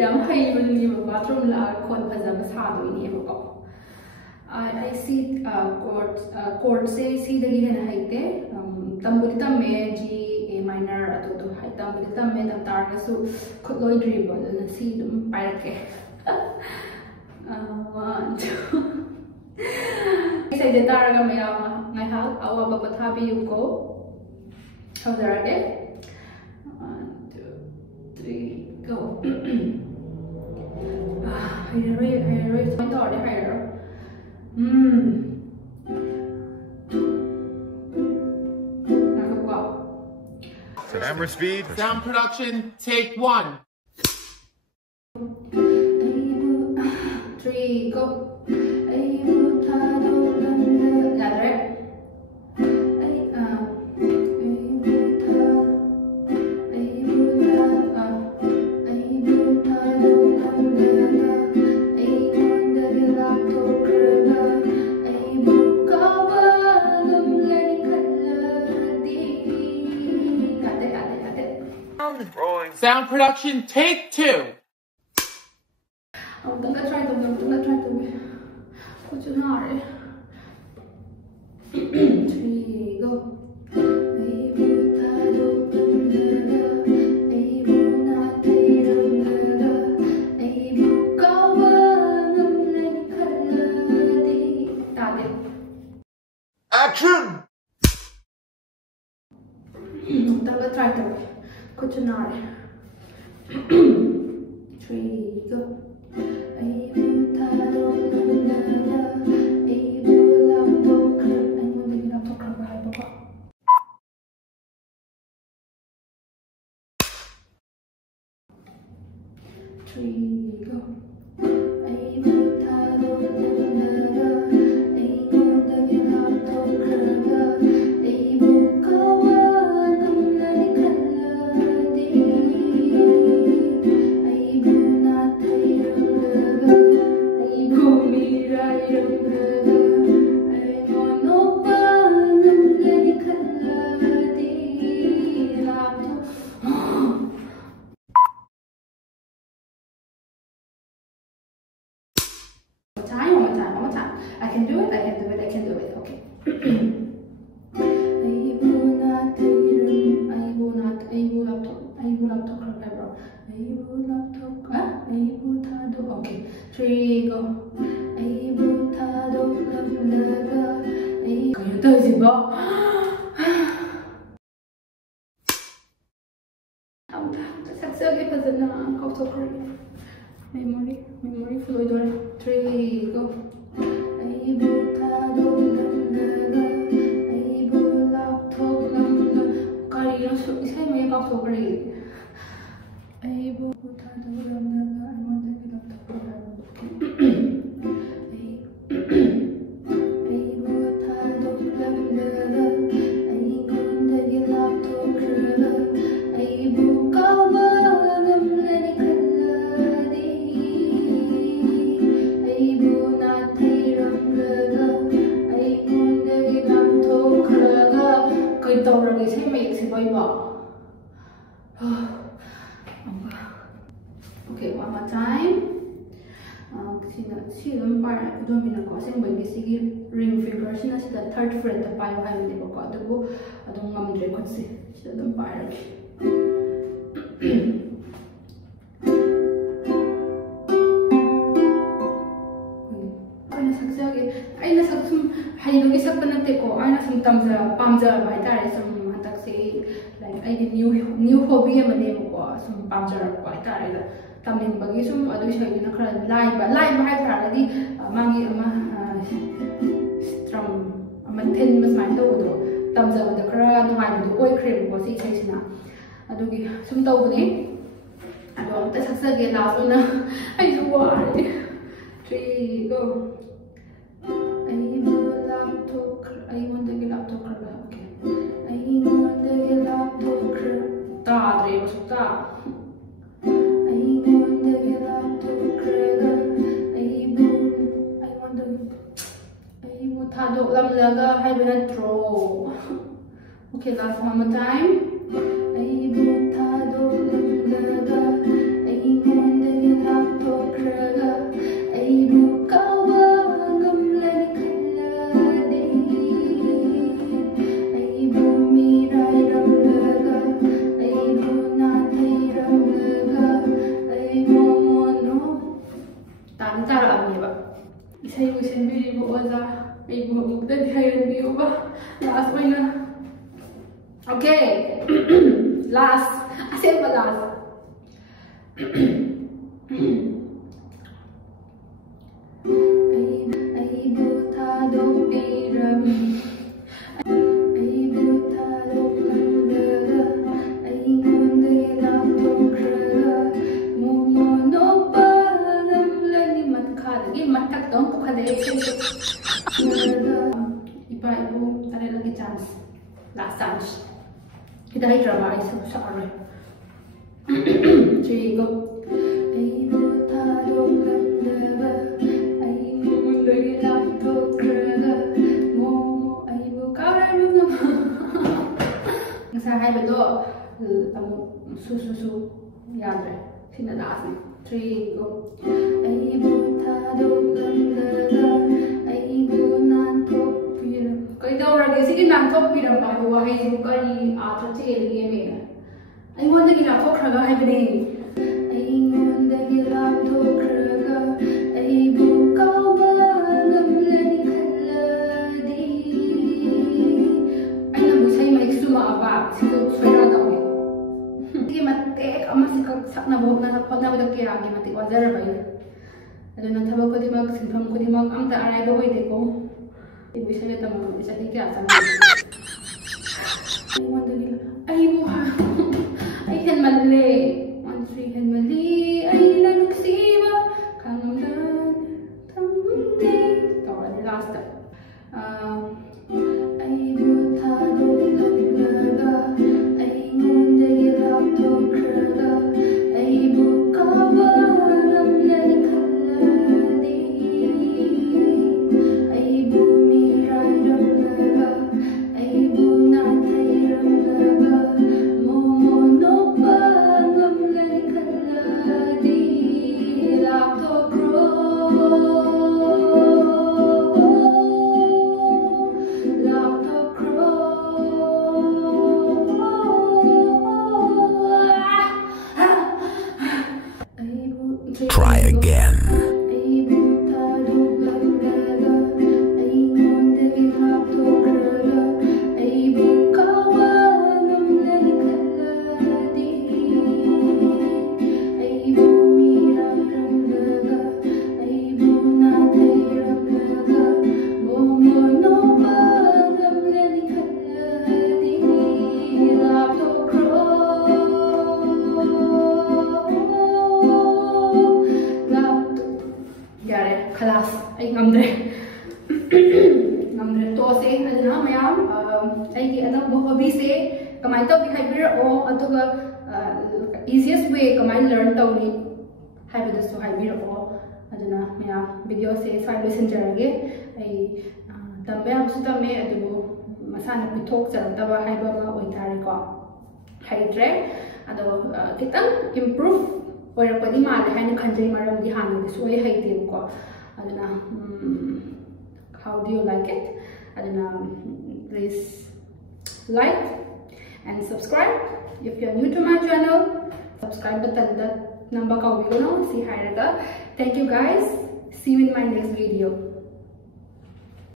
ꯌꯥꯝ ꯍꯩꯕꯅꯦꯕ ꯕꯥꯊꯔꯨꯝ ꯂꯥꯛꯑꯒ ꯈꯣꯟ ꯐꯖꯕ ꯁꯥꯗꯣꯏꯅꯦꯕꯀꯣ I see chords सीधे है ना हाइटे तंबुरी तम्मे G A minor तो हाइ तंबुरी तम्मे तब तार का सु खुद लोई ड्रीबो तो सी तुम पायर के 1 2 इसे तार का मैं मैं हाँ आवा बपथा भी UCO how there again 1 2 3 go higher point order higher Camera speed. Sound production, take 1. 3, go. Got it? Sound production, take 2. I'm gonna try to put you on it. 3, go. Action! I'm gonna try to put you on it. 3, go. One more time. I can do it. Okay. Okay. 3, go. Memory flow 3, go. Okay, one more time. Ring finger, third fret the pie have the book. I don't want to record. She doesn't buy it. New hobby and name was some pamper by Tarida. Coming buggy some other shade in a crowd line by already Mangi strum a maintain was my dodo. Thumbs up with the crowd, no mind the oil cream was each now. I do give some tobony. I don't the success get last one. I do worry. 3, go. I want to get up to okay. I want to get up to I want to get up to Okay, last one more time. Last one na. Okay. Last. Asin pa last. Ay butado piram. Ay butado pangdaga. Ay ngunday laptop kra. Mumono palam lani matkadagi. Matak dong pukadagi. Ipa ibu ada lagi chance. Last chance. Kita hay drama ay sa aray. 3 go. Ay butado pangdaga. Ay ngunday laptop kra. Mo ay bukara mo naman. Sa hay ba do? Su. Yadre. Sinalasin. 3 go. Ay butado pangdaga. Ay bunantop piram. Kaya daw ragi sige nantop piram pa do hay kay atra chel game. Ay ngonda gilapok raga hay bani. Ay ngonda gilapok raga. Ay bukaw ba gamlani khaladi. Ay nabusay may sumaba sito swera daw eh. Sige matek ama sikag sak na buhok na nakpagna ba kaya gi matik wazar ba yun. Ano nang tawag ko di mag sinfam ko di mag am ta aray ba wait ko. Ibu saya tamu bisa dikira sama. Ay ngonda gila. Ay buha. Ay henmali. 1 3 henmali. Ay nanuksiba. Kanamdan. Tamde. Tawa di last time. Ay butado pangdaga. Ay ngunday laptop kraga. Ay bukawa ramlan khaladi. Ay bumiray ramlaga. Ay bunatay ramlaga. Momono pa ramlan khaladi. Laptop kro. Laptop kro. Try again. Ay butado pangdaga. Ay ngunday laptop kraga. Ay bukawa ramlan khaladi. Ay bumiray ramlaga. Ay bunatay ramlaga. Momono pa ramlan khaladi. Laptop kro. Yare, khalas. Ay ngamdre. Ngamdre to se adna mayam ay gi anak bo hobby se kamay to bi hybrid o atuga easiest way kamay learn to ni hybrid so hybrid o adna maya video se sai listen jarage ay tambe am su tame adu masana pithok charantaba haiba ma oitare ko hydre ado kitang improve oirapadi male haina khanjai maram di hana di soi haite ko aduna how do you like it aduna please like and subscribe if you are new to my channel subscribe button that number ka no si hairaga thank you guys see you in my next video